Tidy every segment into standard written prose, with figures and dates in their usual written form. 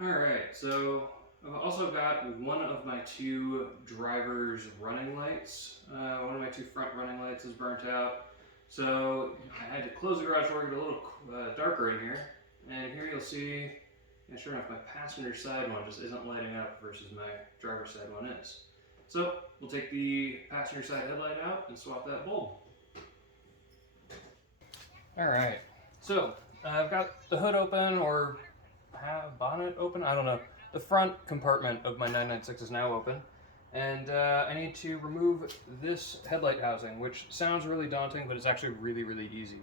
Alright, so I've also got one of my two driver's running lights. One of my two front running lights is burnt out. So I had to close the garage door, get a little darker in here. And here you'll see, yeah, sure enough, my passenger side one just isn't lighting up versus my driver's side one is. So we'll take the passenger side headlight out and swap that bulb. Alright, so I've got the hood open, or bonnet open, I don't know. The front compartment of my 996 is now open, and I need to remove this headlight housing, which sounds really daunting, but it's actually really, really easy.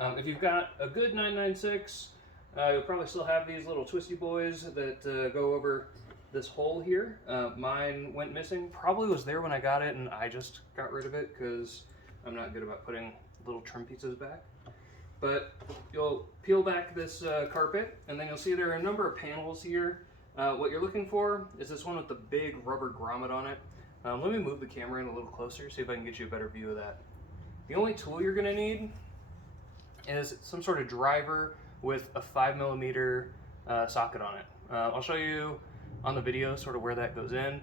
If you've got a good 996, you'll probably still have these little twisty boys that go over this hole here. Mine went missing, probably was there when I got it, and I just got rid of it because I'm not good about putting little trim pieces back. But you'll peel back this carpet, and then you'll see there are a number of panels here. What you're looking for is this one with the big rubber grommet on it. Let me move the camera in a little closer, see if I can get you a better view of that. The only tool you're going to need is some sort of driver with a 5mm socket on it. I'll show you on the video sort of where that goes in.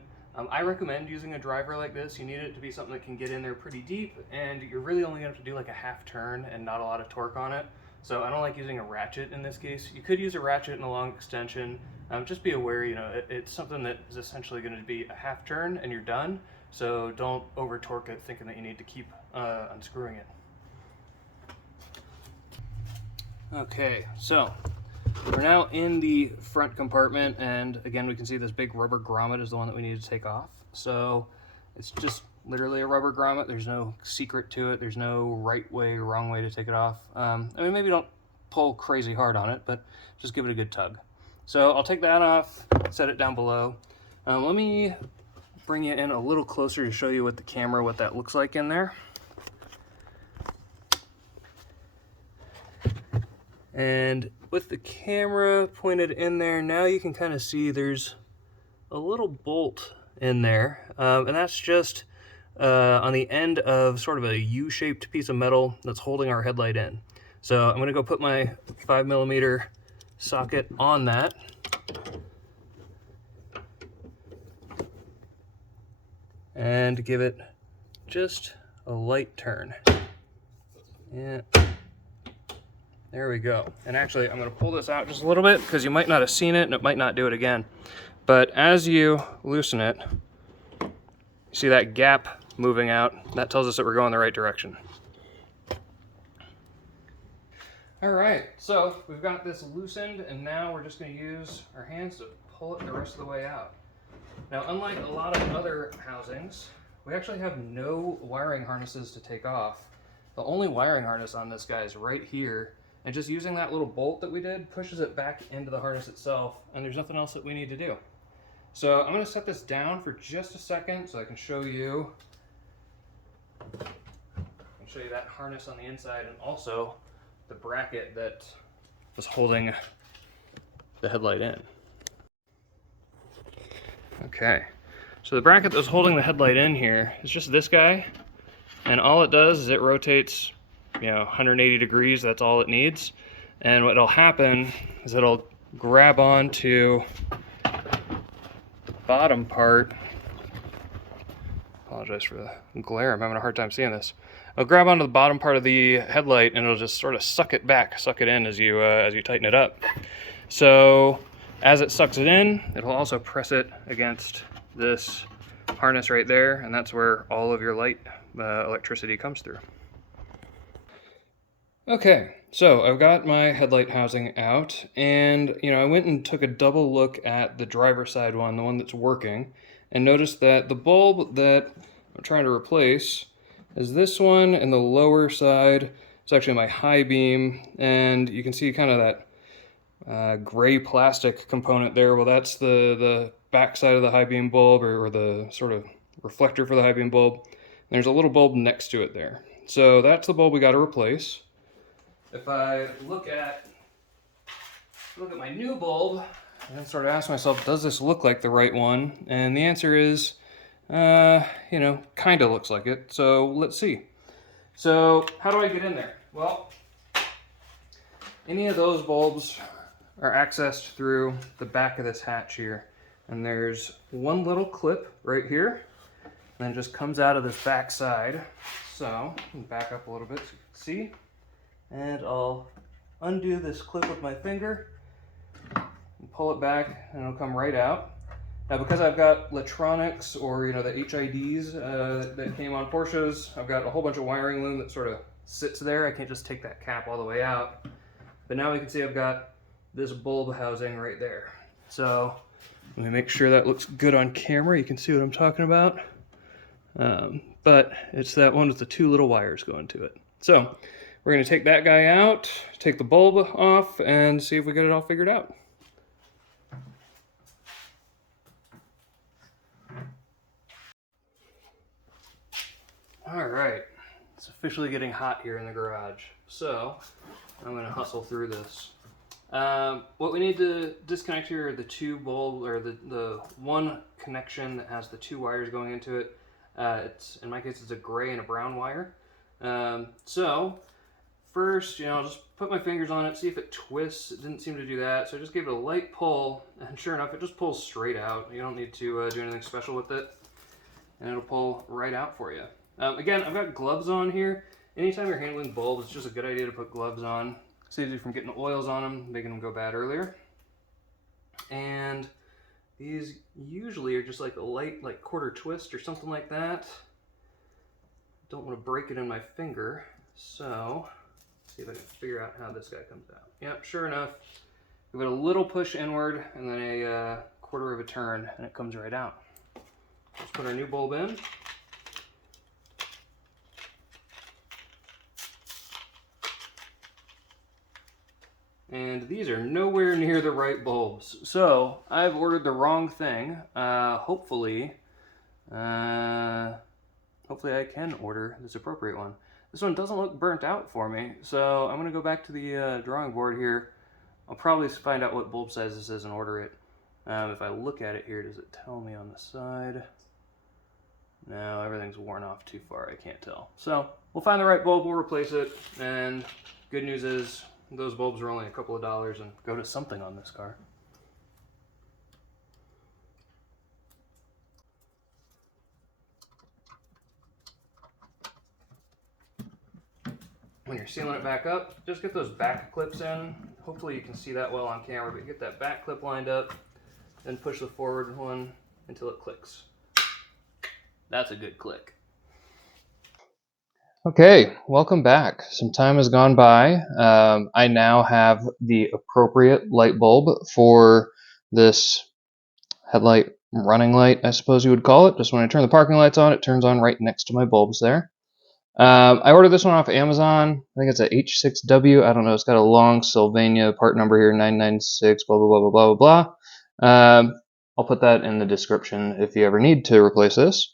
I recommend using a driver like this. You need it to be something that can get in there pretty deep, and you're really only going to have to do like a half turn and not a lot of torque on it. So I don't like using a ratchet in this case. You could use a ratchet and a long extension. Just be aware, you know, it's something that is essentially going to be a half turn and you're done. So don't over torque it thinking that you need to keep unscrewing it. Okay, so we're now in the front compartment, and again we can see this big rubber grommet is the one that we need to take off. So it's just literally a rubber grommet. There's no secret to it. There's no right way or wrong way to take it off. I mean, maybe don't pull crazy hard on it, but just give it a good tug. So I'll take that off, set it down below. Let me bring you in a little closer to show you with the camera what that looks like in there. And with the camera pointed in there, now you can kind of see there's a little bolt in there. And that's just on the end of sort of a U-shaped piece of metal that's holding our headlight in. So I'm gonna go put my 5mm socket on that. And give it just a light turn. Yeah. There we go. And actually, I'm going to pull this out just a little bit because you might not have seen it and it might not do it again. But as you loosen it, you see that gap moving out. That tells us that we're going the right direction. All right, so we've got this loosened, and now we're just going to use our hands to pull it the rest of the way out. Now, unlike a lot of other housings, we actually have no wiring harnesses to take off. The only wiring harness on this guy is right here. And just using that little bolt that we did pushes it back into the harness itself, and there's nothing else that we need to do. So I'm going to set this down for just a second so I can show you that harness on the inside, and also the bracket that was holding the headlight in. Okay, so the bracket that was holding the headlight in here is just this guy, and all it does is it rotates 180 degrees. That's all it needs. And what'll happen is it'll grab onto the bottom part. Apologize for the glare. I'm having a hard time seeing this. It'll grab onto the bottom part of the headlight, and it'll just sort of suck it back, suck it in as you tighten it up. So as it sucks it in, it'll also press it against this harness right there, and that's where all of your light electricity comes through. Okay, so I've got my headlight housing out, and I went and took a double look at the driver's side one, the one that's working, and noticed that the bulb that I'm trying to replace is this one in the lower side. It's actually my high beam, and you can see kind of that gray plastic component there. Well, that's the back side of the high beam bulb, or the sort of reflector for the high beam bulb. And there's a little bulb next to it there. So that's the bulb we got to replace. If I look at my new bulb and sort of ask myself, does this look like the right one? And the answer is, kind of looks like it. So let's see. So how do I get in there? Well, any of those bulbs are accessed through the back of this hatch here. And there's one little clip right here, and then it just comes out of this back side. So, back up a little bit so you can see. And I'll undo this clip with my finger, and pull it back, and it'll come right out. Now, because I've got electronics, or the HIDs that came on Porsches, I've got a whole bunch of wiring loom that sort of sits there. I can't just take that cap all the way out. But now we can see I've got this bulb housing right there. So let me make sure that looks good on camera. You can see what I'm talking about. But it's that one with the two little wires going to it. So we're going to take that guy out, take the bulb off, and see if we get it all figured out. All right, it's officially getting hot here in the garage, so I'm going to hustle through this. What we need to disconnect here are the two bulbs, or the one connection that has the two wires going into it. In my case, it's a gray and a brown wire. So first, I'll just put my fingers on it, see if it twists. It didn't seem to do that, so I just gave it a light pull, and sure enough, it just pulls straight out. You don't need to do anything special with it, and it'll pull right out for you. Again, I've got gloves on here. Anytime you're handling bulbs, it's just a good idea to put gloves on. Saves you from getting oils on them, making them go bad earlier. And these usually are just like a light, quarter twist or something like that. Don't want to break it in my finger, so let's see if I can figure out how this guy comes out. Yep, sure enough, give it a little push inward and then a quarter of a turn, and it comes right out. Let's put our new bulb in. And these are nowhere near the right bulbs. So I've ordered the wrong thing. Hopefully I can order this appropriate one. This one doesn't look burnt out for me, so I'm gonna go back to the drawing board here. I'll probably find out what bulb size this is and order it. If I look at it here, does it tell me on the side? No, everything's worn off too far, I can't tell. So we'll find the right bulb, we'll replace it, and good news is those bulbs are only a couple of dollars and go to something on this car. When you're sealing it back up, just get those back clips in. Hopefully you can see that well on camera, but get that back clip lined up, then push the forward one until it clicks. That's a good click. Okay, welcome back. Some time has gone by. I now have the appropriate light bulb for this headlight running light, I suppose you would call it. Just when I turn the parking lights on, it turns on right next to my bulbs there. I ordered this one off Amazon. I think it's a H6W. I don't know. It's got a long Sylvania part number here, 996, blah, blah, blah, blah, blah, blah. I'll put that in the description if you ever need to replace this.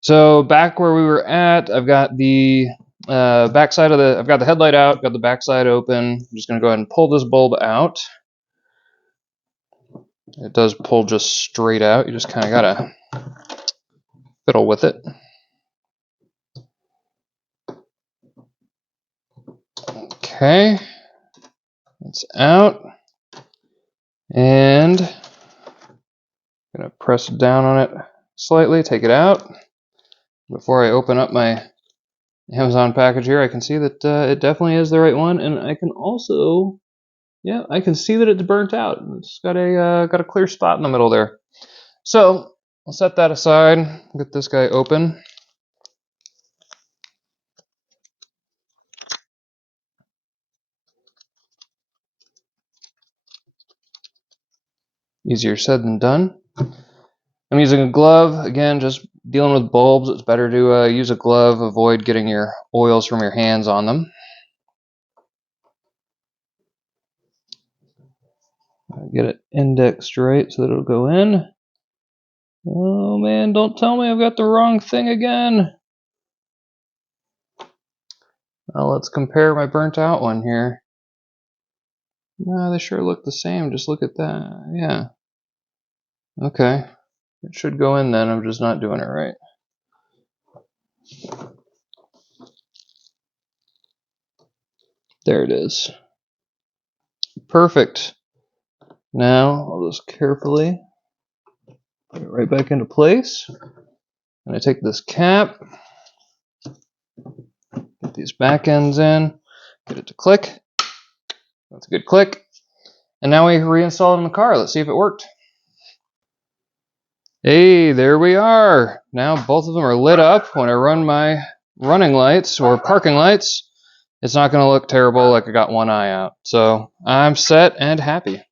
So back where we were at, I've got the backside of I've got the headlight out, got the backside open. I'm just going to go ahead and pull this bulb out. It does pull just straight out. You just kind of got to fiddle with it. Okay, it's out. And I'm going to press down on it slightly, take it out. Before I open up my Amazon package here, I can see that it definitely is the right one, and I can also, I can see that it's burnt out. It's got a clear spot in the middle there. So I'll set that aside. Get this guy open. Easier said than done. I'm using a glove. Again, just dealing with bulbs, it's better to use a glove, avoid getting your oils from your hands on them. Get it indexed right so that it'll go in. Oh man, don't tell me I've got the wrong thing again. Well, let's compare my burnt out one here. No, they sure look the same. Just look at that. Yeah. Okay. It should go in then. I'm just not doing it right. There it is. Perfect. Now I'll just carefully put it right back into place. And I take this cap, get these back ends in, get it to click. That's a good click. And now we reinstall it in the car. Let's see if it worked. Hey, there we are. Now both of them are lit up. When I run my running lights or parking lights, it's not going to look terrible like I got one eye out. So I'm set and happy.